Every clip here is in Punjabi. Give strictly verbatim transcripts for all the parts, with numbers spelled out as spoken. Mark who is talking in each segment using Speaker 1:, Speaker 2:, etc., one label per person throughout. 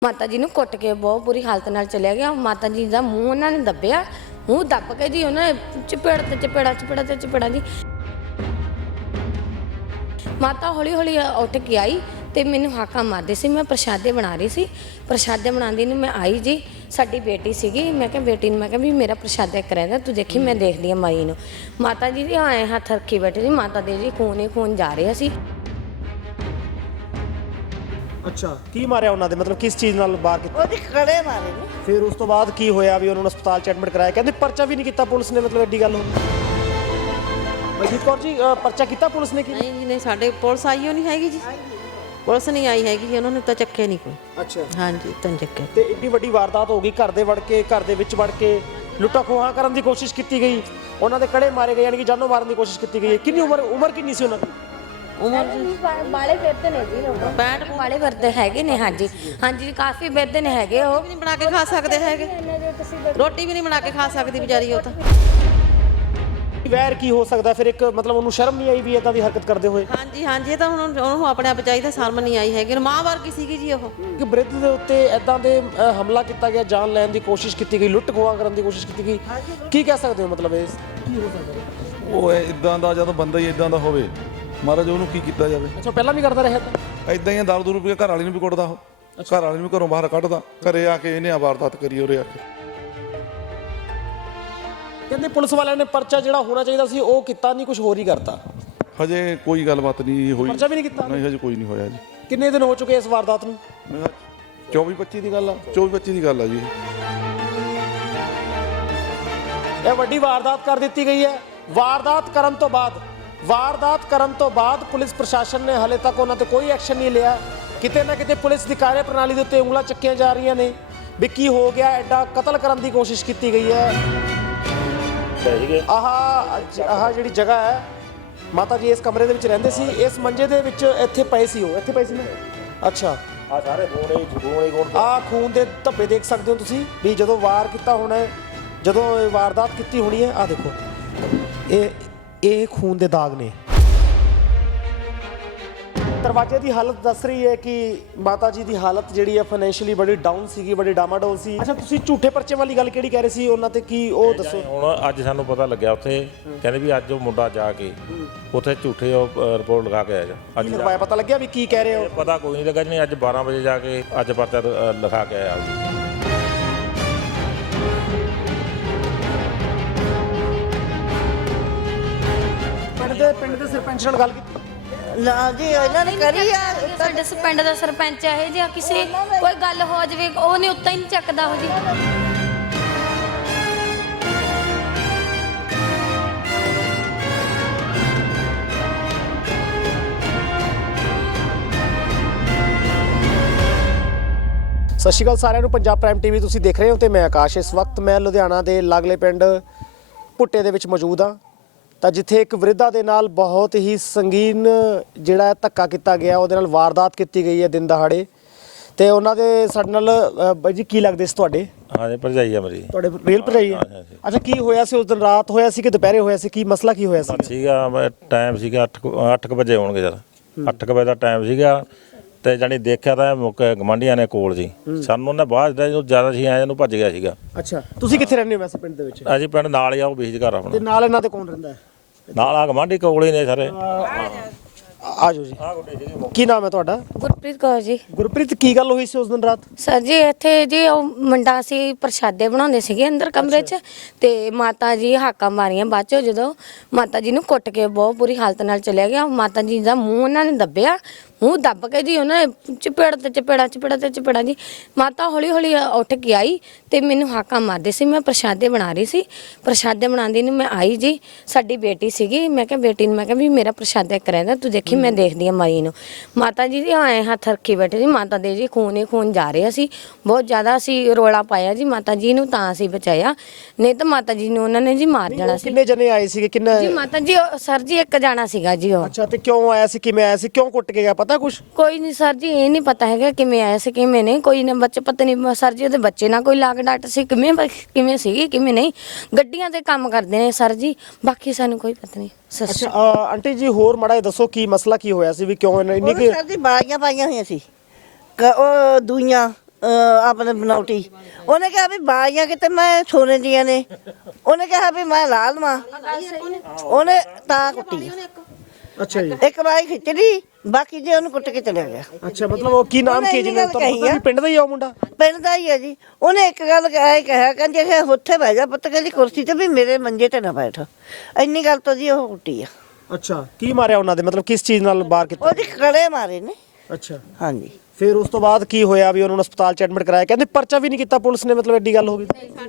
Speaker 1: ਮਾਤਾ ਜੀ ਨੂੰ ਕੁੱਟ ਕੇ ਬਹੁਤ ਬੁਰੀ ਹਾਲਤ ਨਾਲ ਚਲਿਆ ਗਿਆ। ਮਾਤਾ ਜੀ ਦਾ ਮੂੰਹ ਉਹਨਾਂ ਨੇ ਦੱਬਿਆ, ਮੂੰਹ ਦੱਬ ਕੇ ਜੀ ਉਹਨਾਂ ਨੇ ਚਪੇੜ ਤੇ ਚਪੇੜਾ ਚਪੇੜਾ ਤੇ ਚਪੇੜਾ ਜੀ। ਮਾਤਾ ਹੌਲੀ ਹੌਲੀ ਉੱਠ ਕੇ ਆਈ ਤੇ ਮੈਨੂੰ ਹਾਕਾਂ ਮਾਰਦੇ ਸੀ। ਮੈਂ ਪ੍ਰਸ਼ਾਦੇ ਬਣਾ ਰਹੀ ਸੀ, ਪ੍ਰਸ਼ਾਦੇ ਬਣਾਉਂਦੀ ਨੂੰ ਮੈਂ ਆਈ ਜੀ। ਸਾਡੀ ਬੇਟੀ ਸੀਗੀ, ਮੈਂ ਕਿਹਾ ਬੇਟੀ ਨੂੰ ਮੈਂ ਕਿਹਾ ਵੀ ਮੇਰਾ ਪ੍ਰਸ਼ਾਦਾ ਇੱਕ ਰਹਿੰਦਾ, ਤੂੰ ਦੇਖੀ ਮੈਂ ਦੇਖਦੀ ਹਾਂ ਮਾਈ ਨੂੰ। ਮਾਤਾ ਜੀ ਦੇ ਆਏ ਹੱਥ ਰੱਖੀ ਬੈਠੇ ਸੀ, ਮਾਤਾ ਦੇ ਜੀ ਖੂਨ ਹੀ ਖੂਨ ਜਾ ਰਿਹਾ ਸੀ।
Speaker 2: ਅੱਛਾ, ਕੀ ਮਾਰਿਆ ਉਹਨਾਂ ਦੇ, ਮਤਲਬ ਕਿਸ ਚੀਜ਼ ਨਾਲ ਬਾਹਰ ਕੀਤਾ?
Speaker 3: ਉਹਦੇ ਖੜੇ ਮਾਰੇ ਨੇ।
Speaker 2: ਫਿਰ ਉਸ ਤੋਂ ਬਾਅਦ ਕੀ ਹੋਇਆ ਵੀ ਉਹਨਾਂ ਨੂੰ ਹਸਪਤਾਲ ਚ ਐਡਮਿਟ ਕਰਾਇਆ? ਕਹਿੰਦੇ ਪਰਚਾ ਵੀ ਨਹੀਂ ਕੀਤਾ ਪੁਲਿਸ ਨੇ, ਮਤਲਬ ਐਡੀ ਗੱਲ ਹੋ। ਬਲਜੀਤ ਕੌਰ ਜੀ, ਪਰਚਾ ਕੀਤਾ ਪੁਲਿਸ ਨੇ? ਕੀ
Speaker 4: ਨਹੀਂ ਜੀ, ਨਹੀਂ ਸਾਡੇ ਪੁਲਿਸ ਆਈ ਹੋ ਨਹੀਂ ਹੈਗੀ ਜੀ, ਪੁਲਿਸ ਨਹੀਂ ਆਈ ਹੈਗੀ ਜੀ, ਉਹਨਾਂ ਨੇ ਤਾਂ ਚੱਕਿਆ ਨਹੀਂ ਕੋਈ।
Speaker 2: ਅੱਛਾ,
Speaker 4: ਹਾਂਜੀ ਤਾਂ ਚੱਕਿਆ।
Speaker 2: ਤੇ ਏਡੀ ਵੱਡੀ ਵਾਰਦਾਤ ਹੋ ਗਈ, ਘਰ ਦੇ ਵੜ ਕੇ ਘਰ ਦੇ ਵਿੱਚ ਵੜ ਕੇ ਲੁੱਟਾ ਖੋਹਾਂ ਕਰਨ ਦੀ ਕੋਸ਼ਿਸ਼ ਕੀਤੀ ਗਈ, ਉਹਨਾਂ ਦੇ ਕੜੇ ਮਾਰੇ ਗਏ, ਯਾਨੀ ਕਿ ਜਾਨੋਂ ਮਾਰਨ ਦੀ ਕੋਸ਼ਿਸ਼ ਕੀਤੀ ਗਈ ਹੈ। ਕਿੰਨੀ ਉਮਰ ਉਮਰ ਕਿੰਨੀ ਸੀ ਉਹਨਾਂ ਦੀ?
Speaker 4: ਉਮਰ
Speaker 1: ਬਾਲੇ ਫਿਰਦੇ ਨੇ ਜੀ ਲੋਕ,
Speaker 4: ਪੈਂਹਠ
Speaker 1: ਬਾਲੇ ਫਿਰਦੇ ਹੈਗੇ ਨੇ। ਹਾਂਜੀ ਹਾਂਜੀ, ਕਾਫੀ ਫਿਰਦੇ ਨੇ ਹੈਗੇ। ਉਹ
Speaker 4: ਵੀ ਨਹੀਂ ਬਣਾ ਕੇ ਖਾ ਸਕਦੇ ਹੈਗੇ, ਰੋਟੀ ਵੀ ਨਹੀਂ ਬਣਾ ਕੇ ਖਾ ਸਕਦੀ ਵਿਚਾਰੀ ਉਹ ਤਾਂ।
Speaker 2: ਵੈਰ ਕੀ ਹੋ ਸਕਦਾ ਫਿਰ? ਇੱਕ ਮਤਲਬ ਉਹਨੂੰ ਸ਼ਰਮ ਨਹੀਂ ਆਈ ਵੀ ਇਦਾਂ ਦੀ ਹਰਕਤ ਕਰਦੇ ਹੋਏ?
Speaker 4: ਹਾਂਜੀ ਹਾਂਜੀ, ਇਹ ਤਾਂ ਹੁਣ ਉਹਨੂੰ ਆਪਣੇ ਆਪ ਚਾਹੀਦਾ, ਸ਼ਰਮ ਨਹੀਂ ਆਈ ਹੈਗੀ। ਮਾਂ ਵਰਗੀ ਸੀਗੀ ਜੀ ਉਹ।
Speaker 2: ਕਿ ਬ੍ਰਿਧ ਦੇ ਉੱਤੇ ਇਦਾਂ ਦੇ ਅ, ਹਮਲਾ ਕੀਤਾ ਗਿਆ, ਜਾਨ ਲੈਣ ਦੀ ਕੋਸ਼ਿਸ਼ ਕੀਤੀ ਗਈ, ਲੁੱਟ ਖੋਹਾਂ ਕਰਨ ਦੀ ਕੋਸ਼ਿਸ਼ ਕੀਤੀ ਗਈ, ਕੀ ਕਹਿ ਸਕਦੇ ਹੋ? ਮਤਲਬ ਇਹ ਕੀ ਹੋ ਸਕਦਾ?
Speaker 5: ਉਹ ਇਦਾਂ ਦਾ ਜਦੋਂ ਬੰਦਾ ਹੀ ਇਦਾਂ ਦਾ ਹੋਵੇ, ਮਹਾਰਾਜ ਉਹਨੂੰ ਕੀ ਕੀਤਾ ਜਾਵੇ।
Speaker 2: ਅੱਛਾ, ਪਹਿਲਾਂ ਵੀ ਕਰਦਾ ਰਿਹਾ ਤਾਂ?
Speaker 5: ਇਦਾਂ ਹੀ ਦਾਰੂ ਦੂਰੂ ਪੀ ਕੇ ਘਰ ਵਾਲੀ ਨੂੰ ਵੀ ਕੁੱਟਦਾ, ਉਹ ਘਰ ਵਾਲੀ ਨੂੰ ਵੀ ਘਰੋਂ ਬਾਹਰ ਕੱਢਦਾ, ਘਰੇ ਆ ਕੇ ਇਹਨੇ ਵਾਰਦਾਤ ਕਰੀ ਉਰੇ ਆ ਕੇ।
Speaker 2: ਕਹਿੰਦੇ ਪੁਲਿਸ ਵਾਲਿਆਂ ਨੇ ਪਰਚਾ ਜਿਹੜਾ ਹੋਣਾ ਚਾਹੀਦਾ ਸੀ ਉਹ ਕੀਤਾ ਨਹੀਂ, ਕੁਝ ਹੋਰ ਹੀ ਕਰਤਾ।
Speaker 5: ਹਜੇ ਕੋਈ ਗੱਲਬਾਤ ਨਹੀਂ ਹੋਈ,
Speaker 2: ਪਰਚਾ ਵੀ ਨਹੀਂ ਕੀਤਾ?
Speaker 5: ਨਹੀਂ ਹਜੇ ਕੋਈ ਨਹੀਂ ਹੋਇਆ ਜੀ।
Speaker 2: ਕਿੰਨੇ ਦਿਨ ਹੋ ਚੁੱਕੇ ਇਸ ਵਾਰਦਾਤ ਨੂੰ?
Speaker 5: ਚੌਵੀ ਪੱਚੀ ਦੀ ਗੱਲ ਆ, ਚੌਵੀ ਪੱਚੀ ਦੀ ਗੱਲ ਆ ਜੀ।
Speaker 2: ਇਹ ਵੱਡੀ ਵਾਰਦਾਤ ਕਰ ਦਿੱਤੀ ਗਈ ਹੈ। ਵਾਰਦਾਤ ਕਰਨ ਤੋਂ ਬਾਅਦ ਵਾਰਦਾਤ ਕਰਨ ਤੋਂ ਬਾਅਦ ਪੁਲਿਸ ਪ੍ਰਸ਼ਾਸਨ ਨੇ ਹਾਲੇ ਤੱਕ ਉਹਨਾਂ ਤੇ ਕੋਈ ਐਕਸ਼ਨ ਨਹੀਂ ਲਿਆ। ਕਿਤੇ ਨਾ ਕਿਤੇ ਪੁਲਿਸ ਦੀ ਕਾਰਜ ਪ੍ਰਣਾਲੀ ਦੇ ਉੱਤੇ ਉਂਗਲਾਂ ਚੱਕੀਆਂ ਜਾ ਰਹੀਆਂ ਨੇ ਵੀ ਕੀ ਹੋ ਗਿਆ, ਐਡਾ ਕਤਲ ਕਰਨ ਦੀ ਕੋਸ਼ਿਸ਼ ਕੀਤੀ ਗਈ ਹੈ। ਆਹ ਆਹ ਜਿਹੜੀ ਜਗ੍ਹਾ ਹੈ, ਮਾਤਾ ਜੀ ਇਸ ਕਮਰੇ ਦੇ ਵਿੱਚ ਰਹਿੰਦੇ ਸੀ, ਇਸ ਮੰਜੇ ਦੇ ਵਿੱਚ ਇੱਥੇ ਪਏ ਸੀ, ਉਹ ਇੱਥੇ ਪਏ ਸੀ ਨਾ? ਅੱਛਾ,
Speaker 6: ਆ ਸਾਰੇ ਗੋਣੇ ਗੋਣੇ ਗੋਣ
Speaker 2: ਆਹ ਖੂਨ ਦੇ ਧੱਬੇ ਦੇਖ ਸਕਦੇ ਹੋ ਤੁਸੀਂ ਵੀ ਜਦੋਂ ਵਾਰ ਕੀਤਾ ਹੋਣਾ ਹੈ, ਜਦੋਂ ਇਹ ਵਾਰਦਾਤ ਕੀਤੀ ਹੋਣੀ ਹੈ। ਆਹ ਦੇਖੋ, ਇਹ ਇਹ ਖੂਨ ਦੇ ਦਾਗ ਨੇ। ਦਰਵਾਜ਼ੇ ਦੀ ਹਾਲਤ ਦੱਸ ਰਹੀ ਹੈ ਕਿ ਮਾਤਾ ਜੀ ਦੀ ਹਾਲਤ ਜਿਹੜੀ ਹੈ ਫਾਈਨੈਂਸ਼ੀਅਲੀ ਬੜੀ ਡਾਊਨ ਸੀਗੀ, ਬੜੀ ਡਾਮਾਡੋਲ ਸੀ। ਅੱਛਾ, ਤੁਸੀਂ ਝੂਠੇ ਪਰਚੇ ਵਾਲੀ ਗੱਲ ਕਿਹੜੀ ਕਹਿ ਰਹੇ ਸੀ ਉਹਨਾਂ ਤੇ, ਕੀ ਉਹ ਦੱਸੋ?
Speaker 6: ਹੁਣ ਅੱਜ ਸਾਨੂੰ ਪਤਾ ਲੱਗਿਆ ਉੱਥੇ ਕਹਿੰਦੇ ਵੀ ਅੱਜ ਉਹ ਮੁੰਡਾ ਜਾ ਕੇ ਉੱਥੇ ਝੂਠੇ ਰਿਪੋਰਟ ਲਗਾ ਕੇ ਆਇਆ। ਅੱਜ
Speaker 2: ਕੀ ਕਰਵਾਇਆ, ਪਤਾ ਲੱਗਿਆ ਵੀ ਕੀ ਕਹਿ ਰਹੇ ਹੋ?
Speaker 6: ਪਤਾ ਕੋਈ ਨਹੀਂ ਲੱਗਾ ਜੀ। ਅੱਜ ਬਾਰਾਂ ਵਜੇ ਜਾ ਕੇ ਅੱਜ ਪਰਚਾ ਅ, ਲਿਖਾ ਕੇ ਆਇਆ ਜੀ।
Speaker 2: ਪਿੰਡ ਦੇ ਪਿੰਡ ਦੇ ਸਰਪੰਚ ਨਾਲ ਗੱਲ ਕੀਤੀ?
Speaker 3: ਨਾ ਜੀ, ਇਹਨਾਂ ਨੇ ਕਰੀ ਆ।
Speaker 1: ਸਾਡੇ ਪਿੰਡ ਦਾ ਸਰਪੰਚ ਇਹ ਜਿਹਾ ਕਿਸੇ ਕੋਈ ਗੱਲ ਹੋ ਜਾਵੇ ਉਹ ਨਹੀਂ ਉੱਤਾ ਹੀ ਨਹੀਂ ਚੱਕਦਾ ਉਹ ਜੀ।
Speaker 2: ਸਤਿ ਸ਼੍ਰੀ ਅਕਾਲ ਸਾਰਿਆਂ ਨੂੰ, ਪੰਜਾਬ ਪ੍ਰਾਈਮ ਟੀਵੀ ਤੁਸੀਂ ਦੇਖ ਰਹੇ ਹੋ ਤੇ ਮੈਂ ਆਕਾਸ਼। ਇਸ ਵਕਤ ਮੈਂ ਲੁਧਿਆਣਾ ਦੇ ਲਾਗਲੇ ਪਿੰਡ ਭੁੱਟੇ ਦੇ ਵਿੱਚ ਮੌਜੂਦ ਹਾਂ, ਤਾਂ ਜਿੱਥੇ ਇੱਕ ਵਿਰਧਾ ਦੇ ਨਾਲ ਬਹੁਤ ਹੀ ਸੰਗੀਨ ਜਿਹੜਾ ਧੱਕਾ ਕੀਤਾ ਗਿਆ, ਉਹਦੇ ਨਾਲ ਵਾਰਦਾਤ ਕੀਤੀ ਗਈ ਹੈ ਦਿਨ ਦਹਾੜੇ। ਤੇ ਉਹਨਾਂ ਦੇ ਸਾਡੇ ਨਾਲ ਅ, ਬਾਈ ਜੀ ਕੀ ਲੱਗਦੇ ਸੀ ਤੁਹਾਡੇ?
Speaker 6: ਹਾਂਜੀ, ਭਰਜਾਈ ਆ ਮੇਰੀ।
Speaker 2: ਤੁਹਾਡੇ ਰੇਲ ਭਰਜਾਈ ਹੈ? ਅੱਛਾ, ਕੀ ਹੋਇਆ ਸੀ ਉਸ ਦਿਨ? ਰਾਤ ਹੋਇਆ ਸੀ ਕਿ ਦੁਪਹਿਰੇ ਹੋਇਆ ਸੀ? ਕੀ ਮਸਲਾ ਕੀ ਹੋਇਆ ਸੀ?
Speaker 6: ਸੀਗਾ ਟਾਈਮ ਸੀਗਾ ਅੱਠ ਅੱਠ ਕੁ ਵਜੇ ਹੋਣਗੇ ਸਰ, ਅੱਠ ਕੁ ਵਜੇ ਦਾ ਟਾਈਮ ਸੀਗਾ। ਤੇ ਜਾਣੀ ਦੇਖਿਆ ਤਾਂ ਮੁੱਕ ਗਵਾਂਢੀਆਂ ਨੇ ਕੋਲ ਜੀ, ਸਾਨੂੰ ਉਹਨੇ ਬਾਅਦ ਜਦੋਂ ਜ਼ਿਆਦਾ ਸੀ ਆਇਆ ਇਹਨੂੰ ਭੱਜ ਗਿਆ ਸੀਗਾ।
Speaker 2: ਅੱਛਾ, ਤੁਸੀਂ ਕਿੱਥੇ ਰਹਿੰਦੇ ਹੋ ਵੈਸੇ ਪਿੰਡ ਦੇ ਵਿੱਚ?
Speaker 6: ਅਸੀਂ ਪਿੰਡ ਨਾਲ ਹੀ ਆ, ਉਹ ਬੀਜ ਘਰ ਆਪਣਾ
Speaker 2: ਤੇ ਨਾਲ ਇਹਨਾਂ ਦੇ ਕੌਣ ਰਹਿੰਦਾ ਹੈ?
Speaker 6: ਨਾਲ ਆ ਗਵਾਂਢੀ ਕੋਲ ਹੀ ਨੇ ਸਾਰੇ।
Speaker 2: ਆ ਜਾਓ ਜੀ। ਕੀ ਨਾਮ ਹੈ ਤੁਹਾਡਾ?
Speaker 1: ਗੁਰਪ੍ਰੀਤ ਕੌਰ ਜੀ।
Speaker 2: ਗੁਰਪ੍ਰੀਤ, ਕੀ ਗੱਲ ਹੋਈ ਸੀ ਉਸ ਦਿਨ ਰਾਤ?
Speaker 1: ਸਰ ਜੀ ਇੱਥੇ ਜੀ ਉਹ ਮੁੰਡਾ ਸੀ, ਪ੍ਰਸ਼ਾਦੇ ਬਣਾਉਂਦੇ ਸੀਗੇ ਅੰਦਰ ਕਮਰੇ 'ਚ, ਤੇ ਮਾਤਾ ਜੀ ਹਾਕਾਂ ਮਾਰੀਆਂ ਬਾਅਦ 'ਚੋਂ। ਜਦੋਂ ਮਾਤਾ ਜੀ ਨੂੰ ਕੁੱਟ ਕੇ ਬਹੁਤ ਬੁਰੀ ਹਾਲਤ ਨਾਲ ਚਲਿਆ ਗਿਆ। ਮਾਤਾ ਜੀ ਦਾ ਮੂੰਹ ਉਹਨਾਂ ਨੇ ਦੱਬਿਆ, ਮੂੰਹ ਦੱਬ ਕੇ ਜੀ ਉਹਨਾਂ ਨੇ ਚਪੇੜ ਤੇ ਚਪੇੜਾ ਚਪੇੜਾ ਤੇ ਚਪੇੜਾ ਜੀ। ਮਾਤਾ ਹੌਲੀ ਹੌਲੀ ਉੱਠ ਕੇ ਆਈ ਤੇ ਮੈਨੂੰ ਹਾਕਾਂ ਮਾਰਦੇ ਸੀ। ਮੈਂ ਪ੍ਰਸ਼ਾਦੇ ਬਣਾ ਰਹੀ ਸੀ, ਪ੍ਰਸ਼ਾਦੇ ਬਣਾਉਂਦੀ ਨੂੰ ਮੈਂ ਆਈ ਜੀ। ਸਾਡੀ ਬੇਟੀ ਸੀਗੀ, ਮੈਂ ਕਿਹਾ ਬੇਟੀ ਨੂੰ ਮੈਂ ਕਿਹਾ ਵੀ ਮੇਰਾ ਪ੍ਰਸ਼ਾਦਾ ਇੱਕ ਰਹਿੰਦਾ, ਤੂੰ ਦੇਖੀ ਮੈਂ ਦੇਖਦੀ ਹਾਂ ਮਾਈ ਨੂੰ। ਮਾਤਾ ਜੀ ਦੇ ਆਏ ਹੱਥ ਰੱਖੀ ਬੈਠੇ ਸੀ। ਮਾਤਾ ਦੇ ਜੀ ਖੂਨ ਹੀ ਖੂਨ ਜਾ ਰਿਹਾ ਸੀ, ਬਹੁਤ ਜ਼ਿਆਦਾ। ਅਸੀਂ ਰੋਲਾ ਪਾਇਆ ਜੀ ਮਾਤਾ ਜੀ ਨੂੰ, ਤਾਂ ਅਸੀਂ ਬਚਾਇਆ, ਨਹੀਂ ਤਾਂ ਮਾਤਾ ਜੀ ਨੂੰ ਉਹਨਾਂ ਨੇ ਜੀ ਮਾਰ ਜਾਣਾ ਸੀ।
Speaker 2: ਕਿੰਨੇ ਜਣੇ ਆਏ ਸੀਗੇ? ਕਿੰਨਾ
Speaker 1: ਜੀ ਮਾਤਾ ਜੀ ਉਹ- ਸਰ ਜੀ ਇੱਕ ਜਾਣਾ ਸੀਗਾ ਜੀ ਉਹ।
Speaker 2: ਅੱਛਾ, ਤੇ ਕਿਉਂ ਆਇਆ ਸੀ, ਕਿਵੇਂ ਆਇਆ ਸੀ, ਕਿਉਂ ਕੁੱਟ ਕੇ ਗਿਆ, ਪਤਾ ਕੁਛ?
Speaker 1: ਕੋਈ ਨਹੀਂ ਸਰ ਜੀ, ਇਹ ਨਹੀਂ ਪਤਾ ਹੈਗਾ ਕਿਵੇਂ ਆਇਆ ਸੀ ਕਿਵੇਂ ਨਹੀਂ। ਕੋਈ ਨਾ ਬੱਚੇ ਪਤਾ ਨਹੀਂ ਸਰ ਜੀ, ਉਹਦੇ ਬੱਚੇ ਨਾਲ ਕੋਈ ਲਾਗ ਡਾਟ ਸੀ, ਕਿਵੇਂ ਕਿਵੇਂ ਸੀਗੀ ਕਿਵੇਂ ਨਹੀਂ। ਗੱਡੀਆਂ ਤੇ ਕੰਮ ਕਰਦੇ ਨੇ ਸਰ ਜੀ, ਬਾਕੀ ਸਾਨੂੰ ਕੋਈ ਪਤਾ ਨਹੀਂ।
Speaker 2: ਅੱਛਾ, ਆਂਟੀ ਜੀ ਹੋਰ ਮਾੜਾ ਜਿਹਾ ਦੱਸੋ ਕੀ ਮਸਲਾ ਕੀ ਹੋਇਆ ਸੀ ਵੀ ਕਿਉਂ ਇੰਨੀ ਕਿ
Speaker 3: ਉਹਦੇ ਸਿਰ ਦੀ ਬਾਲੀਆਂ ਪਾਈਆਂ ਹੋਈਆਂ ਸੀ, ਕ- ਉਹ ਦੂਈਆਂ ਅਹ, ਆਪਣੇ ਬਨੌਟੀ ਉਹਨੇ ਕਿਹਾ ਵੀ ਬਾਈਆਂ ਕਿਤੇ ਮੈਂ ਸੋਨੇ ਦੀਆਂ ਨੇ ਉਹਨੇ ਕਿਹਾ ਵੀ ਮੈਂ ਲਾਲ ਮਾਂ ਉਹਨੇ ਤਾਂ ਕੁੱਟੀ ਆ।
Speaker 2: ਅੱਛਾ ਜੀ
Speaker 3: ਇੱਕ ਬਾਈ ਖਿੱਚ ਲਈ ਬਾਕੀ ਜੇ ਉਹਨੂੰ ਕੁੱਟ ਕੇ ਚਲਿਆ ਗਿਆ।
Speaker 2: ਅੱਛਾ ਮਤਲਬ ਉਹ ਕੀ ਨਾਮ
Speaker 3: ਉਹਨੇ
Speaker 2: ਕੀ
Speaker 3: ਇੰਨੀ
Speaker 2: ਜਿਹਨੇ
Speaker 3: ਗੱਲ
Speaker 2: ਤੁਹਾਨੂੰ
Speaker 3: ਕਹੀ
Speaker 2: ਪਤਾ
Speaker 3: ਆ।
Speaker 2: ਵੀ ਪਿੰਡ ਦਾ ਹੀ ਆ ਉਹ ਮੁੰਡਾ?
Speaker 3: ਪਿੰਡ ਦਾ ਹੀ ਹੈ ਜੀ। ਉਹਨੇ ਇੱਕ ਗੱਲ ਕਹਿ ਕਿਹਾ ਕਹਿੰਦੇ ਕਿ ਉੱਥੇ ਬਹਿ ਜਾ ਪੁੱਤ ਕਹਿੰਦੀ ਕੁਰਸੀ ਤੇ ਵੀ ਮੇਰੇ ਮੰਜੇ ਤੇ ਨਾ ਬੈਠ। ਇੰਨੀ ਗੱਲ ਤੋਂ ਜੀ ਉਹ ਕੁੱਟੀ ਆ।
Speaker 2: ਅੱਛਾ ਕੀ ਮਾਰਿਆ ਉਹਨਾਂ ਦੇ ਮਤਲਬ ਕਿਸ ਚੀਜ਼ ਨਾਲ ਬਾਹਰ ਕੀਤਾ?
Speaker 3: ਉਹਦੀ ਕੜੇ ਮਾਰੇ ਨੇ।
Speaker 2: ਅੱਛਾ
Speaker 3: ਹਾਂਜੀ
Speaker 2: ਫਿਰ ਉਸ ਤੋਂ ਬਾਅਦ ਕੀ ਹੋਇਆ ਵੀ ਉਹਨਾਂ ਨੂੰ ਹਸਪਤਾਲ ਚ ਐਡਮਿਟ ਕਰਾਇਆ? ਕਹਿੰਦੇ ਪਰਚਾ ਵੀ ਨਹੀਂ ਕੀਤਾ ਪੁਲਿਸ ਨੇ, ਮਤਲਬ ਐਡੀ ਗੱਲ ਹੋ ਗਈ।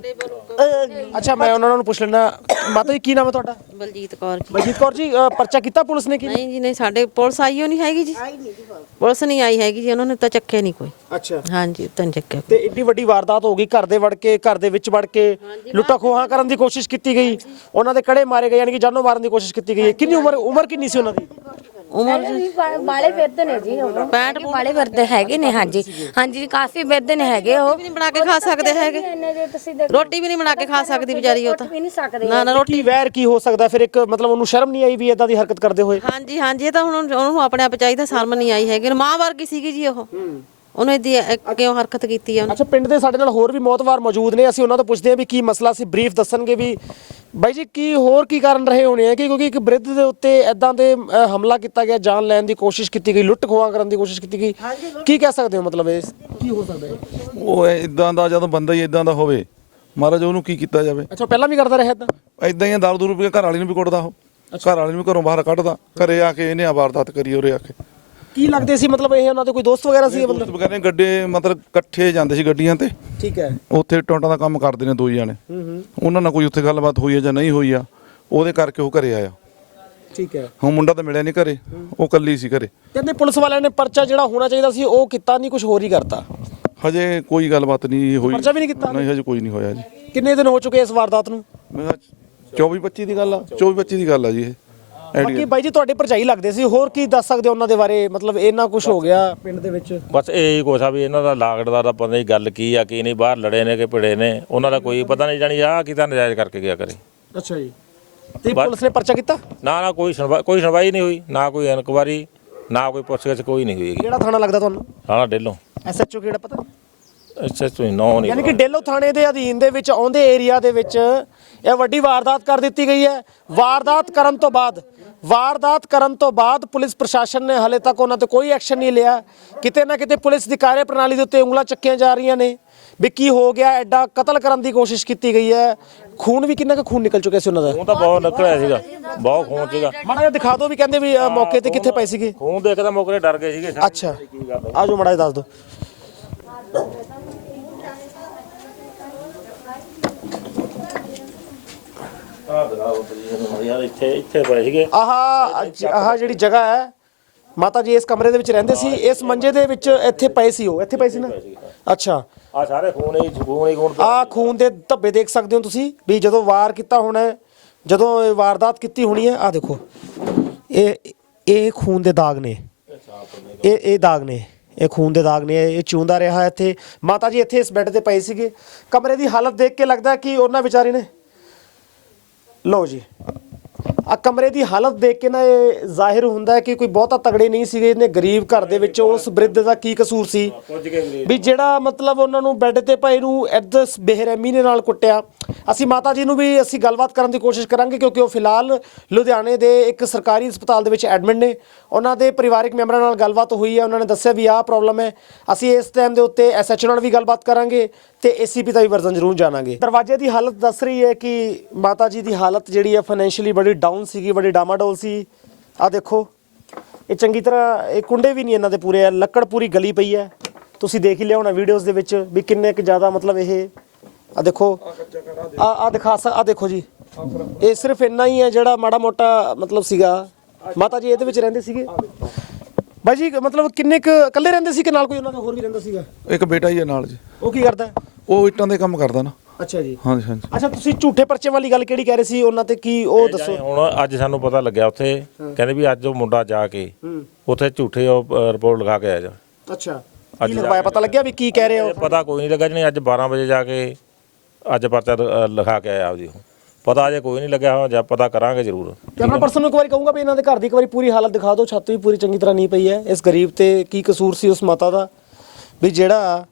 Speaker 3: ਅਹ,
Speaker 2: ਅੱਛਾ ਮੈਂ ਉਹਨਾਂ ਨੂੰ ਪੁੱਛ ਲੈਣਾ, ਮਾਤਾ ਜੀ ਕੀ ਨਾਮ ਹੈ ਤੁਹਾਡਾ?
Speaker 4: ਬਲਜੀਤ ਕੌਰ ਜੀ।
Speaker 2: ਬਲਜੀਤ ਕੌਰ ਜੀ, ਅ, ਪਰਚਾ ਕੀਤਾ ਪੁਲਿਸ ਨੇ ਕਿ ਨਹੀਂ?
Speaker 4: ਨਹੀਂ ਜੀ ਨਹੀਂ, ਸਾਡੇ ਪੁਲਿਸ ਆਈ ਓ ਨਹੀਂ ਹੈਗੀ ਜੀ। ਪੁਲਿਸ ਨਹੀਂ ਆਈ ਹੈਗੀ ਜੀ, ਉਹਨਾਂ ਨੇ ਤਾਂ ਚੱਕਿਆ ਨਹੀਂ ਕੋਈ।
Speaker 2: ਅੱਛਾ
Speaker 4: ਹਾਂਜੀ ਤਾਂ ਨਹੀਂ ਚੱਕਿਆ।
Speaker 2: ਤੇ ਏਡੀ ਵੱਡੀ ਵਾਰਦਾਤ ਹੋ ਗਈ, ਘਰ ਦੇ ਵੜ ਕੇ ਘਰ ਦੇ ਵਿੱਚ ਵੜ ਕੇ ਲੁੱਟਾ ਖੋਹਾਂ ਕਰਨ ਦੀ ਕੋਸ਼ਿਸ਼ ਕੀਤੀ ਗਈ, ਉਹਨਾਂ ਦੇ ਕੜੇ ਮਾਰੇ ਗਏ, ਯਾਨੀ ਕਿ ਜਾਨੋਂ ਮਾਰਨ ਦੀ ਕੋਸ਼ਿਸ਼ ਕੀਤੀ ਗਈ ਹੈ। ਕਿੰਨੀ ਉਮਰ ਉਮਰ ਕਿੰਨੀ ਸੀ ਉਹਨਾਂ ਦੀ?
Speaker 4: ਉਮਰ
Speaker 1: ਬਾਲੇ ਫਿਰਦੇ ਨੇ ਜੀ ਉਹ
Speaker 4: ਪੈਂਹਠ
Speaker 1: ਬਾਲੇ ਫਿਰਦੇ ਹੈਗੇ ਨੇ। ਹਾਂਜੀ ਹਾਂਜੀ ਕਾਫੀ ਫਿਰਦੇ ਨੇ ਹੈਗੇ ਉਹ।
Speaker 4: ਵੀ ਨਹੀਂ ਬਣਾ ਕੇ ਖਾ ਸਕਦੇ ਹੈਗੇ,
Speaker 1: ਇੰਨੇ ਜੇ ਤੁਸੀਂ ਦੇਖੋ
Speaker 4: ਰੋਟੀ ਵੀ ਨਹੀਂ ਬਣਾ ਕੇ ਖਾ ਸਕਦੀ ਵਿਚਾਰੀ ਉਹ ਤਾਂ।
Speaker 1: ਵੀ ਨਹੀਂ ਸਕਦੇ।
Speaker 4: ਨਾ ਨਾ ਰੋਟੀ।
Speaker 2: ਕੀ ਵੈਰ ਕੀ ਹੋ ਸਕਦਾ ਫਿਰ? ਇੱਕ ਮਤਲਬ ਉਹਨੂੰ ਸ਼ਰਮ ਨਹੀਂ ਆਈ ਵੀ ਇਦਾਂ ਦੀ ਹਰਕਤ ਕਰਦੇ ਹੋਏ?
Speaker 4: ਹਾਂਜੀ ਹਾਂਜੀ, ਇਹ ਤਾਂ ਹੁਣ ਉਹਨੂੰ ਆਪਣੇ ਆਪ ਚਾਹੀਦਾ, ਸ਼ਰਮ ਨਹੀਂ ਆਈ ਹੈਗੀ। ਮਾਂ ਵਰਗੀ ਸੀਗੀ ਜੀ ਉਹ, ਉਹਨੇ ਦੀ ਕਿਉਂ ਹਰਕਤ ਕੀਤੀ ਆ ਉਹਨੇ।
Speaker 2: ਅੱਛਾ ਪਿੰਡ ਦੇ ਸਾਡੇ ਨਾਲ ਹੋਰ ਵੀ ਮੌਤਵਾਰ ਮੌਜੂਦ ਨੇ, ਅਸੀਂ ਉਹਨਾਂ ਤੋਂ ਪੁੱਛਦੇ ਹਾਂ ਵੀ ਕੀ ਮਸਲਾ ਸੀ। ਬਰੀਫ ਦੱਸਣਗੇ ਵੀ ਬਾਈ ਜੀ ਕੀ ਹੋਰ ਕੀ ਕਾਰਨ ਰਹੇ ਹੋਣੇ ਆ ਕਿ ਕਿਉਂਕਿ ਇੱਕ ਬ੍ਰਿਧ ਦੇ ਉੱਤੇ ਐਦਾਂ ਦੇ ਅ, ਹਮਲਾ ਕੀਤਾ ਗਿਆ, ਜਾਨ ਲੈਣ ਦੀ ਕੋਸ਼ਿਸ਼ ਕੀਤੀ ਗਈ, ਲੁੱਟ ਖੋਹਾਂ ਕਰਨ ਦੀ ਕੋਸ਼ਿਸ਼ ਕੀਤੀ ਗਈ। ਕੀ ਕਹਿ ਸਕਦੇ ਹੋ ਮਤਲਬ ਇਹ ਕੀ ਹੋ ਸਕਦਾ ਹੈ?
Speaker 5: ਉਹ ਇਦਾਂ ਦਾ ਜਦੋਂ ਬੰਦਾ ਹੀ ਇਦਾਂ ਦਾ ਹੋਵੇ, ਮਹਾਰਾਜ ਉਹਨੂੰ ਕੀ ਕੀਤਾ ਜਾਵੇ।
Speaker 2: ਅੱਛਾ ਪਹਿਲਾਂ ਵੀ ਕਰਦਾ ਰਿਹਾ ਇਦਾਂ?
Speaker 5: ਇਦਾਂ ਹੀ ਦਾਰੂ ਦੂਰੂ ਪੀ ਕੇ ਘਰ ਵਾਲੀ ਨੂੰ ਵੀ ਕੁੱਟਦਾ ਉਹ, ਘਰ ਵਾਲੀ ਨੂੰ ਵੀ ਘਰੋਂ ਬਾਹਰ ਕੱਢਦਾ, ਘਰੇ ਆ ਕੇ ਇਹਨੇ ਵਾਰਦਾਤ ਕਰੀ ਉਰੇ ਆ ਕੇ।
Speaker 2: ਕੀ ਲੱਗਦੇ ਸੀ ਮਤਲਬ ਇਹ ਉਹਨਾਂ ਦੇ ਕੋਈ ਦੋਸਤ ਵਗੈਰਾ ਸੀ ਮਤਲਬ?
Speaker 5: ਵਗੈਰੇ ਗੱਡੇ ਮਤਲਬ ਇਕੱਠੇ ਜਾਂਦੇ ਸੀ ਗੱਡੀਆਂ ਤੇ,
Speaker 2: ਠੀਕ ਹੈ।
Speaker 5: ਉੱਥੇ ਟੋਟਾਂ ਦਾ ਕੰਮ ਕਰਦੇ ਨੇ ਦੋ ਜਾਣੇ। ਉਹਨਾਂ ਨਾਲ ਕੋਈ ਉੱਥੇ ਗੱਲਬਾਤ ਹੋਈ ਹੈ ਜਾਂ ਨਹੀਂ ਹੋਈ ਆ, ਉਹਦੇ ਕਰਕੇ ਉਹ ਘਰੇ ਆਇਆ।
Speaker 2: ਠੀਕ ਹੈ।
Speaker 5: ਹੁਣ ਮੁੰਡਾ ਤਾਂ ਮਿਲਿਆ ਨਹੀਂ ਘਰੇ, ਉਹ ਕੱਲੀ ਸੀ ਘਰੇ।
Speaker 2: ਕਹਿੰਦੇ ਪੁਲਿਸ ਵਾਲਿਆਂ ਨੇ ਪਰਚਾ ਜਿਹੜਾ ਹੋਣਾ ਚਾਹੀਦਾ ਸੀ ਉਹ ਕੀਤਾ ਨਹੀਂ, ਕੁਝ ਹੋਰ ਹੀ ਕਰਤਾ।
Speaker 5: ਹਜੇ ਕੋਈ ਗੱਲਬਾਤ ਨਹੀਂ ਹੋਈ।
Speaker 2: ਪਰਚਾ ਵੀ ਨਹੀਂ ਕੀਤਾ?
Speaker 5: ਨਹੀਂ ਹਜੇ ਕੋਈ ਨਹੀਂ ਹੋਇਆ ਜੀ।
Speaker 2: ਕਿੰਨੇ ਦਿਨ ਹੋ ਚੁੱਕੇ ਇਸ ਵਾਰਦਾਤ ਨੂੰ?
Speaker 5: ਮੈਂ ਕਿਹਾ ਚੌਵੀ ਪੱਚੀ ਦੀ ਗੱਲ ਆ, ਚੌਵੀ ਪੱਚੀ ਦੀ ਗੱਲ ਆ ਜੀ ਇਹ।
Speaker 2: ਬਾਕੀ ਬਾਈ ਜੀ ਤੁਹਾਡੇ ਭਰਜਾਈ ਲੱਗਦੇ ਸੀ, ਹੋਰ ਕੀ ਦੱਸ ਸਕਦੇ ਹੋ ਉਹਨਾਂ ਦੇ ਬਾਰੇ? ਮਤਲਬ ਇੰਨਾ ਕੁਝ ਹੋ ਗਿਆ ਪਿੰਡ ਦੇ ਵਿੱਚ।
Speaker 6: ਬਸ ਇਹ ਹੀ ਕੁਛ ਆ ਵੀ ਇਹਨਾਂ ਦਾ ਲਾਗੜਦਾ ਦਾ ਪਤਾ ਨਹੀਂ ਗੱਲ ਕੀ ਆ ਕੀ ਨਹੀਂ, ਬਾਹਰ ਲੜੇ ਨੇ ਕਿ ਭਿੜੇ ਨੇ, ਉਹਨਾਂ ਦਾ ਕੋਈ ਪਤਾ ਨਹੀਂ। ਜਾਣੀ ਆਹ ਕੀਤਾ ਨਜਾਇਜ਼ ਕਰਕੇ ਗਿਆ ਕਰੇ।
Speaker 2: ਅੱਛਾ ਜੀ। ਤੇ ਪੁਲਿਸ ਨੇ ਪਰਚਾ ਕੀਤਾ?
Speaker 6: ਨਾ ਨਾ ਕੋਈ ਸੁਣਵਾਈ ਕੋਈ ਸੁਣਵਾਈ ਨਹੀਂ ਹੋਈ, ਨਾ ਕੋਈ ਇਨਕੁਆਰੀ, ਨਾ ਕੋਈ ਪੁੱਛਗਿੱਛ, ਕੋਈ ਨਹੀਂ ਹੋਈ।
Speaker 2: ਕਿਹੜਾ ਥਾਣਾ ਲੱਗਦਾ ਤੁਹਾਨੂੰ?
Speaker 6: ਸਾਲਾ ਡੇਲੋਂ
Speaker 2: ਐਸਐਚਓ ਕਿਹੜਾ ਪਤਾ?
Speaker 6: ਅੱਛਾ ਤੁਸੀਂ ਨੋ ਨਹੀਂ
Speaker 2: ਯਾਨੀ ਕਿ ਡੇਲੋ ਥਾਣੇ ਦੇ ਅਧੀਨ ਦੇ ਵਿੱਚ ਆਉਂਦੇ ਏਰੀਆ ਦੇ ਵਿੱਚ ਇਹ ਵੱਡੀ ਵਾਰਦਾਤ ਕਰ ਦਿੱਤੀ ਗਈ ਹੈ। ਵਾਰਦਾਤ ਕਰਨ ਤੋਂ ਬਾਅਦ ਵਾਰਦਾਤ ਕਰਨ ਤੋਂ ਬਾਅਦ ਪੁਲਿਸ ਪ੍ਰਸ਼ਾਸਨ ਨੇ ਹਾਲੇ ਤੱਕ ਉਹਨਾਂ ਤੇ ਕੋਈ ਐਕਸ਼ਨ ਨਹੀਂ ਲਿਆ। ਕਿਤੇ ਨਾ ਕਿਤੇ ਪੁਲਿਸ ਦੀ ਕਾਰਜ ਪ੍ਰਣਾਲੀ ਦੇ ਉੱਤੇ ਉਂਗਲਾਂ ਚੱਕੀਆਂ ਜਾ ਰਹੀਆਂ ਨੇ ਵੀ ਕੀ ਹੋ ਗਿਆ, ਐਡਾ ਕਤਲ ਕਰਨ ਦੀ ਕੋਸ਼ਿਸ਼ ਕੀਤੀ ਗਈ ਹੈ। ਖੂਨ ਵੀ ਕਿੰਨਾ ਕੁ ਖੂਨ ਨਿਕਲ ਚੁੱਕਿਆ ਸੀ ਉਹਨਾਂ ਦਾ?
Speaker 6: ਖੂਨ ਤਾਂ ਬਹੁਤ ਨਿਕਲਿਆ ਸੀਗਾ, ਬਹੁਤ ਖੂਨ ਸੀਗਾ।
Speaker 2: ਮਾੜਾ ਜਿਹਾ ਦਿਖਾ ਦਿਓ ਵੀ ਕਹਿੰਦੇ ਵੀ ਅ, ਮੌਕੇ ਤੇ ਕਿੱਥੇ ਪਏ ਸੀਗੇ?
Speaker 6: ਖੂਨ ਦੇਖ ਕੇ ਤਾਂ ਮੌਕੇ ਤੇ ਡਰ ਗਏ ਸੀਗੇ ਸਾਰੇ।
Speaker 2: ਅੱਛਾ ਆ ਜਾਓ ਮਾੜਾ ਜਿਹਾ ਦੱਸ ਦਿਓ।
Speaker 6: ਯਾਰ ਇੱਥੇ ਇੱਥੇ ਪਏ ਸੀਗੇ।
Speaker 2: ਆਹ ਆਹ ਜਿਹੜੀ ਜਗ੍ਹਾ ਹੈ, ਮਾਤਾ ਜੀ ਇਸ ਕਮਰੇ ਦੇ ਵਿੱਚ ਰਹਿੰਦੇ ਸੀ, ਇਸ ਮੰਜੇ ਦੇ ਵਿੱਚ ਇੱਥੇ ਪਏ ਸੀ, ਉਹ ਇੱਥੇ ਪਏ ਸੀ ਨਾ? ਅੱਛਾ
Speaker 6: ਆ ਸਾਰੇ ਖੂਨ ਹੀ ਖੂਨ ਹੀ ਖੂਨ।
Speaker 2: ਆਹ ਖੂਨ ਦੇ ਧੱਬੇ ਦੇਖ ਸਕਦੇ ਹੋ ਤੁਸੀਂ ਵੀ ਜਦੋਂ ਵਾਰ ਕੀਤਾ ਹੋਣਾ ਹੈ, ਜਦੋਂ ਇਹ ਵਾਰਦਾਤ ਕੀਤੀ ਹੋਣੀ ਹੈ। ਆਹ ਦੇਖੋ ਇਹ ਇਹ ਖੂਨ ਦੇ ਦਾਗ ਨੇ, ਇਹ ਇਹ ਦਾਗ ਨੇ, ਇਹ ਖੂਨ ਦੇ ਦਾਗ ਨੇ, ਇਹ ਚੂੰਦਾ ਰਿਹਾ ਇੱਥੇ। ਮਾਤਾ ਜੀ ਇੱਥੇ ਇਸ ਬੈੱਡ ਤੇ ਪਏ ਸੀਗੇ। ਕਮਰੇ ਦੀ ਹਾਲਤ ਦੇਖ ਕੇ ਲੱਗਦਾ ਕਿ ਉਹਨਾਂ ਵਿਚਾਰੇ ਨੇ, ਲਓ ਜੀ ਆ ਕਮਰੇ ਦੀ ਹਾਲਤ ਦੇਖ ਕੇ ਨਾ ਇਹ ਜ਼ਾਹਿਰ ਹੁੰਦਾ ਹੈ ਕਿ ਕੋਈ ਬਹੁਤਾ ਤਗੜੇ ਨਹੀਂ ਸੀਗੇ, ਇਹਨੇ ਗਰੀਬ ਘਰ ਦੇ ਵਿੱਚ। ਉਸ ਬ੍ਰਿਧ ਦਾ ਕੀ ਕਸੂਰ ਸੀ ਵੀ ਜਿਹੜਾ ਮਤਲਬ ਉਹਨਾਂ ਨੂੰ ਬੈੱਡ ਤੇ ਪਏ ਨੂੰ ਇੱਦਾਂ ਬੇਰਹਿਮੀ ਦੇ ਨਾਲ ਕੁੱਟਿਆ। ਅਸੀਂ ਮਾਤਾ ਜੀ ਨੂੰ ਵੀ ਅਸੀਂ ਗੱਲਬਾਤ ਕਰਨ ਦੀ ਕੋਸ਼ਿਸ਼ ਕਰਾਂਗੇ ਕਿਉਂਕਿ ਉਹ ਫਿਲਹਾਲ ਲੁਧਿਆਣੇ ਦੇ ਇੱਕ ਸਰਕਾਰੀ ਹਸਪਤਾਲ ਦੇ ਵਿੱਚ ਐਡਮਿਟ ਨੇ। ਉਹਨਾਂ ਦੇ ਪਰਿਵਾਰਕ ਮੈਂਬਰਾਂ ਨਾਲ ਗੱਲਬਾਤ ਹੋਈ ਹੈ, ਉਹਨਾਂ ਨੇ ਦੱਸਿਆ ਵੀ ਆਹ ਪ੍ਰੋਬਲਮ ਹੈ। ਅਸੀਂ ਇਸ ਟਾਈਮ ਦੇ ਉੱਤੇ ਐਸਐਚਓ ਨਾਲ ਵੀ ਗੱਲਬਾਤ ਕਰਾਂਗੇ ਤੇ ਏਸੀਪੀ ਦਾ ਵੀ ਵਰਜ਼ਨ ਜ਼ਰੂਰ ਜਾਣਾਂਗੇ। ਦਰਵਾਜ਼ੇ ਦੀ ਹਾਲਤ ਦੱਸ ਰਹੀ ਹੈ ਕਿ ਮਾਤਾ ਜੀ ਦੀ ਹਾਲਤ ਜਿਹੜੀ ਹੈ ਫਾਈਨੈਂਸ਼ੀਅਲੀ ਬੜੀ ਡਾਊਨ ਸੀਗੀ, ਬੜੀ ਡਾਮਾਡੋਲ ਸੀ। ਆਹ ਦੇਖੋ ਇਹ ਚੰਗੀ ਤਰ੍ਹਾਂ ਇਹ ਕੁੰਡੇ ਵੀ ਨਹੀਂ ਇਹਨਾਂ ਦੇ ਪੂਰੇ ਆ, ਲੱਕੜ ਪੂਰੀ ਗਲੀ ਪਈ ਹੈ। ਤੁਸੀਂ ਦੇਖ ਹੀ ਲਿਆ ਹੋਣਾ ਵੀਡੀਓਜ਼ ਦੇ ਵਿੱਚ ਵੀ ਕਿੰਨੇ ਕੁ ਜ਼ਿਆਦਾ ਮਤਲਬ ਇਹ ਆ ਦੇਖੋ ਆ ਆ ਦਿਖਾ ਸਕ ਆ ਦੇਖੋ ਜੀ, ਇਹ ਸਿਰਫ ਇੰਨਾ ਹੀ ਹੈ ਜਿਹੜਾ ਮਾੜਾ ਮੋਟਾ ਮਤਲਬ ਸੀਗਾ। ਮਾਤਾ ਜੀ ਇਹਦੇ ਵਿੱਚ ਰਹਿੰਦੇ ਸੀਗੇ ਬਾਈ ਜੀ? ਮਤਲਬ ਕਿੰਨੇ ਕੁ ਇਕੱਲੇ ਰਹਿੰਦੇ ਸੀ ਕਿ ਨਾਲ ਕੋਈ ਉਹਨਾਂ ਦਾ ਹੋਰ ਵੀ ਰਹਿੰਦਾ ਸੀਗਾ?
Speaker 5: ਇੱਕ ਬੇਟਾ ਹੀ ਹੈ ਨਾਲ ਜੀ।
Speaker 2: ਉਹ ਕੀ ਕਰਦਾ?
Speaker 5: ਉਹ ਇੱਟਾਂ ਦੇ ਕੰਮ ਕਰਦਾ ਨਾ।
Speaker 2: ਅੱਛਾ ਜੀ।
Speaker 5: ਹਾਂਜੀ ਹਾਂਜੀ।
Speaker 2: ਅੱਛਾ ਤੁਸੀਂ ਝੂਠੇ ਪਰਚੇ ਵਾਲੀ ਗੱਲ ਕਿਹੜੀ ਕਹਿ ਰਹੇ ਸੀ ਉਹਨਾਂ ਤੇ, ਕੀ ਉਹ ਦੱਸੋ?
Speaker 6: ਹੁਣ ਅੱਜ ਸਾਨੂੰ ਪਤਾ ਲੱਗਿਆ ਉੱਥੇ ਕਹਿੰਦੇ ਵੀ ਅੱਜ ਉਹ ਮੁੰਡਾ ਜਾ ਕੇ ਉੱਥੇ ਝੂਠੇ ਰਿਪੋਰਟ ਲਿਖਾ ਕੇ ਆਇਆ ਜਾ।
Speaker 2: ਅੱਛਾ ਕੀ ਲਿਖਵਾਇਆ, ਪਤਾ ਲੱਗਿਆ ਵੀ ਕੀ ਕਹਿ ਰਹੇ ਹੋ?
Speaker 6: ਪਤਾ ਕੋਈ ਨਹੀਂ ਲੱਗਾ ਜੀ। ਅੱਜ ਬਾਰਾਂ ਵਜੇ ਜਾ ਕੇ ਅੱਜ ਪਰਚਾ ਅ, ਲਿਖਾ ਕੇ ਆਇਆ ਆਪਦੀ। ਪਤਾ ਅਜੇ ਕੋਈ ਨਹੀਂ ਲੱਗਿਆ, ਹਾਂ ਜਾਂ ਪਤਾ ਕਰਾਂਗੇ ਜ਼ਰੂਰ।
Speaker 2: ਕੈਮਰਾ ਪਰਸਨ ਨੂੰ ਇੱਕ ਵਾਰੀ ਕਹੂੰਗਾ ਵੀ ਇਹਨਾਂ ਦੇ ਘਰ ਦੀ ਇੱਕ ਵਾਰੀ ਪੂਰੀ ਹਾਲਤ ਦਿਖਾ ਦਿਓ, ਛੱਤ ਵੀ ਪੂਰੀ ਚੰਗੀ ਤਰ੍ਹਾਂ ਨਹੀਂ ਪਈ ਹੈ। ਇਸ ਗਰੀਬ ਤੇ ਕੀ ਕਸੂਰ ਸੀ ਉਸ ਮਾਤਾ ਦਾ ਵੀ ਜਿਹੜਾ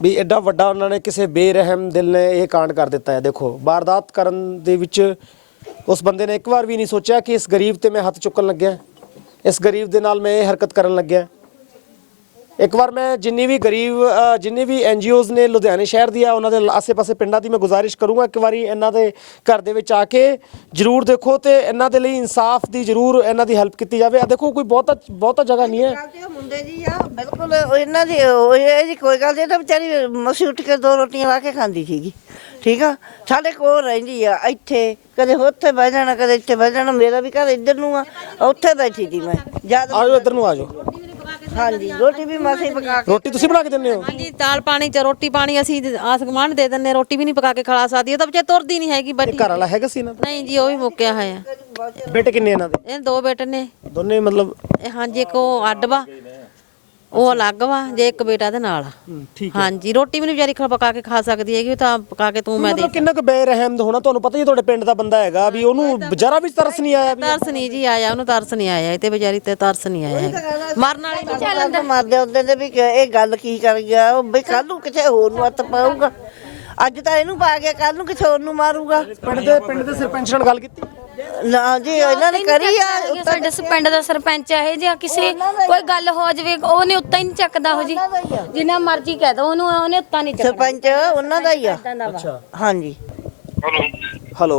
Speaker 2: ਵੀ ਐਡਾ ਵੱਡਾ ਉਹਨਾਂ ਨੇ ਕਿਸੇ ਬੇਰਹਿਮ ਦਿਲ ਨੇ ਇਹ ਕਾਂਡ ਕਰ ਦਿੱਤਾ ਹੈ। ਦੇਖੋ ਵਾਰਦਾਤ ਕਰਨ ਦੇ ਵਿੱਚ ਉਸ ਬੰਦੇ ਨੇ ਇੱਕ ਵਾਰ ਵੀ ਨਹੀਂ ਸੋਚਿਆ ਕਿ ਇਸ ਗਰੀਬ ਤੇ ਮੈਂ ਹੱਥ ਚੁੱਕਣ ਲੱਗਿਆ, ਇਸ ਗਰੀਬ ਦੇ ਨਾਲ ਮੈਂ ਇਹ ਹਰਕਤ ਕਰਨ ਲੱਗਿਆ। ਇੱਕ ਵਾਰ ਮੈਂ ਜਿੰਨੀ ਵੀ ਗਰੀਬ ਅ, ਜਿੰਨੇ ਵੀ ਐਨ ਜੀ ਓਜ਼ ਨੇ ਲੁਧਿਆਣੇ ਸ਼ਹਿਰ ਦੀਆਂ ਉਹਨਾਂ ਦੇ ਆਸੇ-ਪਾਸੇ ਪਿੰਡਾਂ ਦੀ ਮੈਂ ਗੁਜ਼ਾਰਿਸ਼ ਕਰੂੰਗਾ ਇੱਕ ਵਾਰੀ ਇਹਨਾਂ ਦੇ ਘਰ ਦੇ ਵਿੱਚ ਆ ਕੇ ਜ਼ਰੂਰ ਦੇਖੋ ਤੇ ਇਹਨਾਂ ਦੇ ਲਈ ਇਨਸਾਫ ਦੀ ਜ਼ਰੂਰ ਇਹਨਾਂ ਦੀ ਹੈਲਪ ਕੀਤੀ ਜਾਵੇ। ਆ ਦੇਖੋ ਕੋਈ ਬਹੁਤਾ ਬਹੁਤਾ ਜਗ੍ਹਾ ਨਹੀਂ ਹੈ।
Speaker 3: ਗੱਲ ਤੇ ਉਹ ਮੁੰਡੇ ਦੀ ਆ ਬਿਲਕੁਲ ਉਹ ਇਹਨਾਂ ਦੀ ਉਹ ਇਹਦੀ ਕੋਈ ਗੱਲ ਨਹੀਂ, ਤਾਂ ਵਿਚਾਰੀ ਮਸੀ ਉੱਠ ਕੇ ਦੋ ਰੋਟੀਆਂ ਲਾ ਕੇ ਖਾਂਦੀ ਸੀਗੀ, ਠੀਕ ਆ। ਸਾਡੇ ਕੋਲ ਰਹਿੰਦੀ ਆ ਇੱਥੇ, ਕਦੇ ਉੱਥੇ ਬਹਿ ਜਾਣਾ ਕਦੇ ਇੱਥੇ ਬਹਿ ਜਾਣਾ। ਮੇਰਾ ਵੀ ਘਰ ਇੱਧਰ ਨੂੰ ਆ, ਉੱਥੇ ਬੈਠੀ ਸੀ ਮੈਂ ਜਦ।
Speaker 2: ਆਜੋ ਇੱਧਰ ਨੂੰ ਆਜੋ।
Speaker 3: ਹਾਂਜੀ ਰੋਟੀ ਵੀ ਮਾਸੀ ਪਕਾ ਕੇ।
Speaker 2: ਰੋਟੀ ਤੁਸੀਂ ਬਣਾ ਕੇ ਦਿੰਦੇ ਹੋ?
Speaker 4: ਹਾਂਜੀ ਦਾਲ ਪਾਣੀ ਚ ਰੋਟੀ ਪਾਣੀ ਅਸੀਂ ਆਸ ਗੁਆਂਢ ਦੇ ਦਿੰਨੇ, ਰੋਟੀ ਵੀ ਨਹੀਂ ਪਕਾ ਕੇ ਖਿਲਾ ਸਕਦੀ, ਉਹ ਤਾਂ ਬੱਚੇ ਤੁਰਦੀ ਨਹੀਂ ਹੈਗੀ
Speaker 2: ਇਹ
Speaker 4: ਬੱਟੀ।
Speaker 2: ਘਰ ਵਾਲਾ ਹੈਗਾ ਸੀ ਇਹਨਾਂ ਦਾ?
Speaker 4: ਨਹੀਂ ਜੀ ਉਹ ਵੀ ਮੁੱਕਿਆ ਹੋਇਆ।
Speaker 2: ਬੇਟੇ ਕਿੰਨੇ ਇਹਨਾਂ ਦੇ?
Speaker 4: ਇਹ ਦੋ ਬੇਟੇ ਨੇ।
Speaker 2: ਦੋਨੇ ਮਤਲਬ
Speaker 4: ਇਹ ਹਾਂਜੀ ਇੱਕ ਉਹ ਅੱਡ ਵਾ, ਉਹ ਅਲੱਗ ਵਾ, ਜੇ ਇੱਕ ਬੇਟਾ ਦੇ ਨਾਲ ਆ।
Speaker 2: ਠੀਕ
Speaker 4: ਹਾਂਜੀ ਰੋਟੀ ਵੀ ਨਹੀਂ ਵਿਚਾਰੀ ਖਾ ਪਕਾ ਕੇ ਖਾ ਸਕਦੀ ਹੈਗੀ, ਉਹ ਤਾਂ ਪਕਾ ਕੇ ਤੂੰ ਮੈਂ ਦੇ।
Speaker 2: ਮਤਲਬ ਕਿੰਨਾ ਕੁ ਬੇਰਹਿਮ ਹੋਣਾ, ਤੁਹਾਨੂੰ ਪਤਾ ਹੀ ਤੁਹਾਡੇ ਪਿੰਡ ਦਾ ਬੰਦਾ ਹੈਗਾ ਵੀ ਉਹਨੂੰ ਵਿਚਾਰਾ ਵੀ ਤਰਸ ਨਹੀਂ ਆਇਆ ਵੀ?
Speaker 4: ਤਰਸ ਨਹੀਂ ਜੀ ਆਇਆ, ਉਹਨੂੰ ਤਰਸ ਨਹੀਂ ਆਇਆ, ਇਹ ਤੇ ਵਿਚਾਰੀ ਤੇ ਤਰਸ ਨਹੀਂ ਆਇਆ ਹੈਗਾ। ਮਰਨ ਵਾਲੀ
Speaker 3: ਚੱਲ ਤਾਂ ਮਰਦੇ ਹੁੰਦੇ ਨੇ ਵੀ ਕਿ ਇਹ ਗੱਲ ਕੀ ਕਰ ਗਿਆ ਉਹ, ਵੀ ਕੱਲ ਨੂੰ ਕਿਸੇ ਹੋਰ ਨੂੰ ਹੱਥ ਪਾਊਗਾ। ਅੱਜ ਤਾਂ ਇਹਨੂੰ ਪਾ ਗਿਆ, ਕੱਲ ਨੂੰ ਕਿਸੇ ਹੋਰ ਨੂੰ ਮਾਰੂਗਾ।
Speaker 2: ਪਿੰਡ ਦੇ ਪਿੰਡ ਦੇ ਸਰਪੰਚ ਨਾਲ ਗੱਲ ਕੀਤੀ?
Speaker 3: ਨਾ ਜੀ ਇਹਨਾਂ ਨੇ ਕਰੀ ਆ।
Speaker 1: ਸਾਡੇ ਪਿੰਡ ਦਾ ਸਰਪੰਚ ਇਹ ਜਿਹਾ ਕਿਸੇ ਕੋਈ ਗੱਲ ਹੋ ਜਾਵੇ ਉਹਨੇ ਉੱਤਾ ਹੀ ਨਹੀਂ ਚੱਕਦਾ ਉਹ ਜੀ, ਜਿੰਨਾ ਮਰਜ਼ੀ ਕਹਿ ਦੋ ਉਹਨੂੰ, ਉਹਨੇ ਉੱਤਾ ਨਹੀਂ ਚੱਕਦਾ।
Speaker 3: ਸਰਪੰਚ ਉਹਨਾਂ ਦਾ ਹੀ ਆ।
Speaker 2: ਅੱਛਾ
Speaker 3: ਹਾਂਜੀ
Speaker 2: ਹੈਲੋ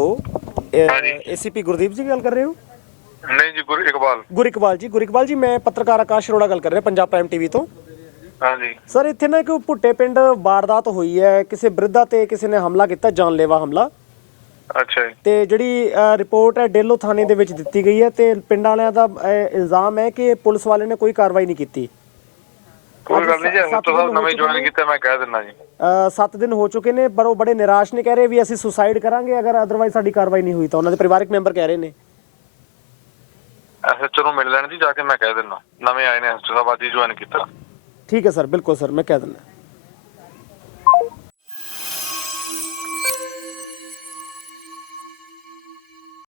Speaker 2: ਏਸੀਪੀ ਗੁਰਦੀਪ ਜੀ ਗੱਲ ਕਰ ਰਹੇ ਹੋ?
Speaker 7: ਨਹੀਂ ਜੀ ਗੁਰ ਇਕਬਾਲ।
Speaker 2: ਗੁਰ ਇਕਬਾਲ ਜੀ, ਗੁਰ ਇਕਬਾਲ ਜੀ ਮੈਂ ਪੱਤਰਕਾਰ ਆਕਾਸ਼ ਅਰੋੜਾ ਗੱਲ ਕਰ ਰਿਹਾ ਪੰਜਾਬ ਪ੍ਰਾਈਮ ਟੀਵੀ ਤੋਂ।
Speaker 7: ਹਾਂਜੀ
Speaker 2: ਸਰ ਇੱਥੇ ਨਾ ਇੱਕ ਭੁੱਟੇ ਪਿੰਡ ਵਾਰਦਾਤ ਹੋਈ ਹੈ, ਕਿਸੇ ਬ੍ਰਿਧਾ ਤੇ ਕਿਸੇ ਨੇ ਹਮਲਾ ਕੀਤਾ, ਜਾਨਲੇਵਾ ਹਮਲਾ।
Speaker 7: ਅੱਛਾ ਜੀ।
Speaker 2: ਤੇ ਜਿਹੜੀ ਅ, ਰਿਪੋਰਟ ਹੈ ਡੇਲੋ ਥਾਣੇ ਦੇ ਵਿੱਚ ਦਿੱਤੀ ਗਈ ਹੈ ਤੇ ਪਿੰਡ ਵਾਲਿਆਂ ਦਾ ਅ, ਇਲਜ਼ਾਮ ਹੈ ਕਿ ਪੁਲਿਸ ਵਾਲੇ ਨੇ ਕੋਈ ਕਾਰਵਾਈ ਨਹੀਂ ਕੀਤੀ।
Speaker 7: ਕੋਈ ਗੱਲ ਨਹੀਂ ਜੀ, ਹੁਣ
Speaker 2: ਸੱਤ
Speaker 7: ਤੋਂ
Speaker 2: ਦਿਨ ਹੋ
Speaker 7: ਨਵੇਂ
Speaker 2: ਚੁੱਕੇ
Speaker 7: ਜੁਆਇਨ
Speaker 2: ਨੇ।
Speaker 7: ਕੀਤਾ ਮੈਂ ਕਹਿ ਦਿੰਦਾ ਜੀ।
Speaker 2: ਅ, ਸੱਤ ਦਿਨ ਹੋ ਚੁੱਕੇ ਨੇ ਪਰ ਉਹ ਬੜੇ ਨਿਰਾਸ਼ ਨੇ, ਕਹਿ ਰਹੇ ਵੀ ਅਸੀਂ ਸੁਸਾਈਡ ਕਰਾਂਗੇ ਅਗਰ ਅਦਰਵਾਈਜ਼ ਸਾਡੀ ਕਾਰਵਾਈ ਨਹੀਂ ਹੋਈ ਤਾਂ। ਉਹਨਾਂ ਦੇ ਪਰਿਵਾਰਕ ਮੈਂਬਰ ਕਹਿ ਰਹੇ ਨੇ।
Speaker 7: ਐਸਐਚਓ ਨੂੰ ਮਿਲ ਲੈਣ ਜੀ ਜਾ ਕੇ, ਮੈਂ ਕਹਿ ਦਿੰਦਾ। ਨਵੇਂ ਆਏ ਨੇ ਐਸਐਚਓ ਸਾਹਿਬ ਅੱਜ ਹੀ ਜੁਆਇਨ ਕੀਤਾ।
Speaker 2: ਠੀਕ ਹੈ ਸਰ, ਬਿਲਕੁਲ ਸਰ, ਮੈਂ ਕਹਿ ਦਿੰਦਾ।